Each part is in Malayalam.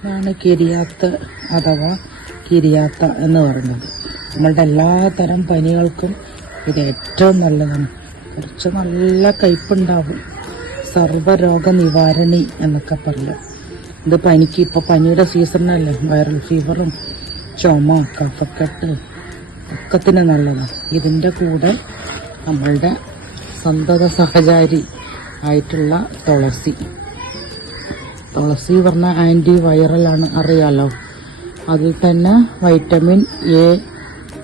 ഇതാണ് കിരിയാത്ത അഥവാ കിരിയാത്ത എന്ന് പറയുന്നത്. നമ്മളുടെ എല്ലാതരം പനികൾക്കും ഇത് ഏറ്റവും നല്ലതാണ്. കുറച്ച് നല്ല കയ്പുണ്ടാവും. സർവ്വരോഗ നിവാരണി എന്നൊക്കെ പറയും. ഇത് പനിക്ക് ഇപ്പോൾ പനിയുടെ സീസണല്ലേ, വൈറൽ ഫീവറും ചുമ കഫക്കെട്ട് ഒക്കത്തിന് നല്ലതാണ്. ഇതിൻ്റെ കൂടെ നമ്മളുടെ സന്തത സഹചാരി ആയിട്ടുള്ള തുളസി പറഞ്ഞ ആൻറ്റി വൈറലാണ്, അറിയാലോ. അതിൽ തന്നെ വൈറ്റമിൻ എ,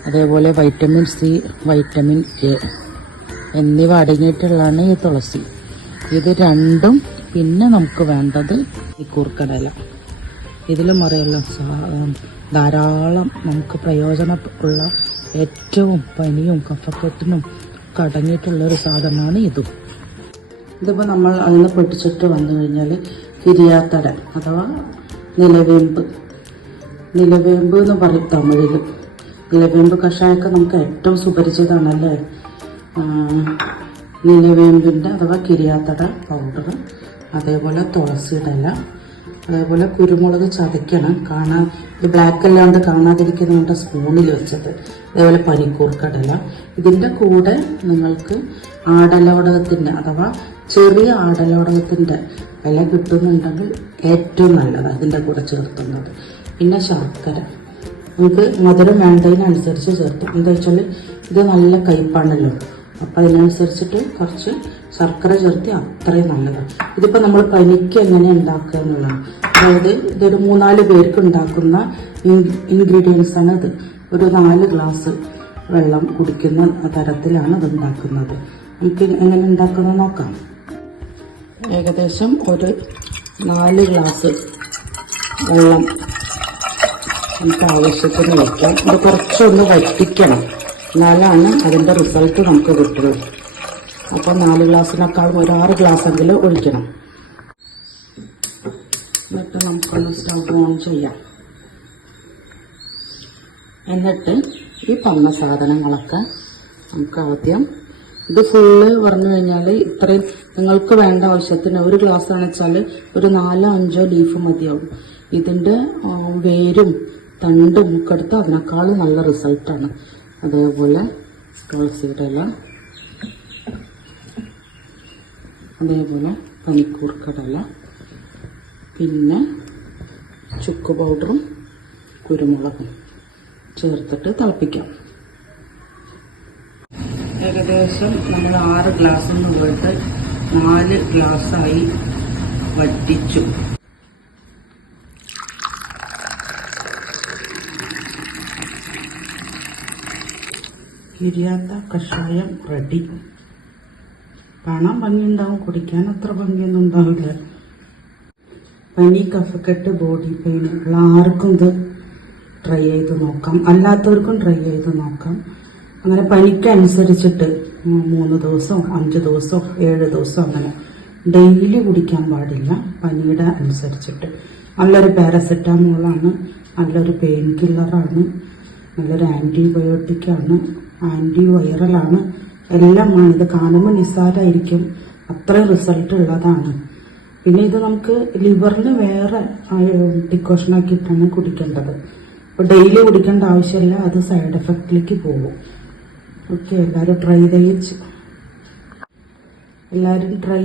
അതേപോലെ വൈറ്റമിൻ സി, വൈറ്റമിൻ എ എന്നിവ അടങ്ങിയിട്ടുള്ളതാണ് ഈ തുളസി. ഇത് രണ്ടും പിന്നെ നമുക്ക് വേണ്ടത് ഈ കൂർക്കടല. ഇതിലും അറിയാലോ ധാരാളം നമുക്ക് പ്രയോജനമുള്ള ഏറ്റവും പനിയും കഫക്കെട്ടിനും ഒക്കെ അടങ്ങിയിട്ടുള്ളൊരു സാധനമാണ് ഇതും. ഇതിപ്പോൾ നമ്മൾ അതിന് പൊട്ടിച്ചിട്ട് വന്നു കഴിഞ്ഞാൽ കിരിയാത്തട അഥവാ നിലവേമ്പ് എന്ന് പറയും തമിഴിൽ. നിലവേമ്പ് കഷായമൊക്കെ നമുക്ക് ഏറ്റവും സുപരിചിതമാണല്ലേ. നിലവേമ്പിൻ്റെ അഥവാ കിരിയാത്തട പൗഡർ, അതേപോലെ തുളസിയുടെ ഇല, അതേപോലെ കുരുമുളക് ചതയ്ക്കണം. ഇത് ബ്ലാക്ക് അല്ലാണ്ട് കാണാതിരിക്കുന്നതുകൊണ്ട് സ്പൂണിൽ വെച്ചിട്ട്, അതേപോലെ പനിക്കൂർക്കടല. ഇതിൻ്റെ കൂടെ നിങ്ങൾക്ക് ആടലോടകത്തിൻ്റെ അഥവാ ചെറിയ ആടലോടകത്തിൻ്റെ ഇല കിട്ടുന്നുണ്ടെങ്കിൽ ഏറ്റവും നല്ലതാണ് ഇതിൻ്റെ കൂടെ ചേർത്തുന്നത്. പിന്നെ ശർക്കര നമുക്ക് മധുരം വേണ്ടതിനനുസരിച്ച് ചേർത്തും. എന്താ വെച്ചാൽ ഇത് നല്ല കയ്പാണല്ലോ, അപ്പം അതിനനുസരിച്ചിട്ട് കുറച്ച് ശർക്കര ചേർത്തി അത്രയും നല്ലതാണ്. ഇതിപ്പോൾ നമ്മൾ പനിക്ക് എങ്ങനെ ഉണ്ടാക്കുക എന്നുള്ളതാണ്. അതായത് ഇതൊരു 3-4 പേർക്ക് ഉണ്ടാക്കുന്ന ഇൻഗ്രീഡിയൻസ് ആണ് ഇത്. ഒരു 4 ഗ്ലാസ് വെള്ളം കുടിക്കുന്ന തരത്തിലാണ് ഇത് ഉണ്ടാക്കുന്നത്. നമുക്ക് എങ്ങനെ ഉണ്ടാക്കുന്നത് നോക്കാം. ഏകദേശം ഒരു 4 ഗ്ലാസ് വെള്ളം നമുക്ക് ആവശ്യത്തിന് വയ്ക്കാം. ഇത് കുറച്ചൊന്ന് വറ്റിക്കണം, എന്നാലാണ് അതിൻ്റെ റിസൾട്ട് നമുക്ക് കിട്ടുള്ളൂ. അപ്പം 4 ഗ്ലാസ്സിനേക്കാളും ഒരു 6 ഗ്ലാസ്സെങ്കിലും ഒഴിക്കണം. എന്നിട്ട് നമുക്കൊന്ന് സ്റ്റവ് ഓൺ ചെയ്യാം. എന്നിട്ട് ഈ പറഞ്ഞ സാധനങ്ങളൊക്കെ നമുക്ക് ആദ്യം ഇത് ഫുള്ള് പറഞ്ഞു കഴിഞ്ഞാൽ ഇത്രയും നിങ്ങൾക്ക് വേണ്ട ആവശ്യത്തിന് 1 ഗ്ലാസ് ആണെച്ചാൽ ഒരു 4-5 ലീഫ് മതിയാവും. ഇതിൻ്റെ വേരും തണ്ടും ഒക്കെ എടുത്ത് അതിനേക്കാൾ നല്ല റിസൾട്ടാണ്. അതേപോലെ തുളസിയുടെ ഇല, അതേപോലെ പനിക്കൂർക്കടല, പിന്നെ ചുക്ക് പൗഡറും കുരുമുളകും ചേർത്തിട്ട് തിളപ്പിക്കാം. ഏകദേശം നമ്മൾ 6 ഗ്ലാസ്സിൽ നിന്ന് പോയിട്ട് 4 ഗ്ലാസ്സായി വറ്റിച്ചു. കിരിയാത്ത കഷായം റെഡി. കാണാൻ ഭംഗിയുണ്ടാവും, കുടിക്കാൻ അത്ര ഭംഗിയൊന്നും ഉണ്ടാവില്ല. പനി കഫക്കെട്ട് ബോഡി പെയിൻ ഉള്ള ആർക്കും ഇത് ട്രൈ ചെയ്ത് നോക്കാം, അല്ലാത്തവർക്കും ട്രൈ ചെയ്ത് നോക്കാം. അങ്ങനെ പനിക്കനുസരിച്ചിട്ട് 3 ദിവസം 5 ദിവസം 7 ദിവസം അങ്ങനെ ഡെയിലി കുടിക്കാൻ പാടില്ല. പനിയുടെ അനുസരിച്ചിട്ട് നല്ലൊരു പാരസെറ്റാമോളാണ്, നല്ലൊരു പെയിൻ കില്ലറാണ്, നല്ലൊരു ആൻറ്റിബയോട്ടിക്കാണ്, ആൻറ്റി വൈറലാണ്, എല്ലാമാണ്. ഇത് കാണുമ്പോൾ നിസ്സാരമായിരിക്കും, അത്രയും റിസൾട്ട് ഉള്ളതാണ്. പിന്നെ ഇത് നമുക്ക് ലിവറിന് വേറെ ഡിക്കോഷനാക്കിയിട്ടാണ് കുടിക്കേണ്ടത്. അപ്പോൾ ഡെയിലി കുടിക്കേണ്ട ആവശ്യമില്ല, അത് സൈഡ് എഫക്റ്റിലേക്ക് പോകും. ഓക്കെ, എല്ലാവരും ട്രൈ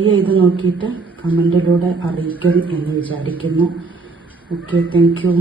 ചെയ്ത് നോക്കിയിട്ട് കമൻറ്റിലൂടെ അറിയിക്കും എന്ന് വിചാരിക്കുന്നു. Okay, thank you.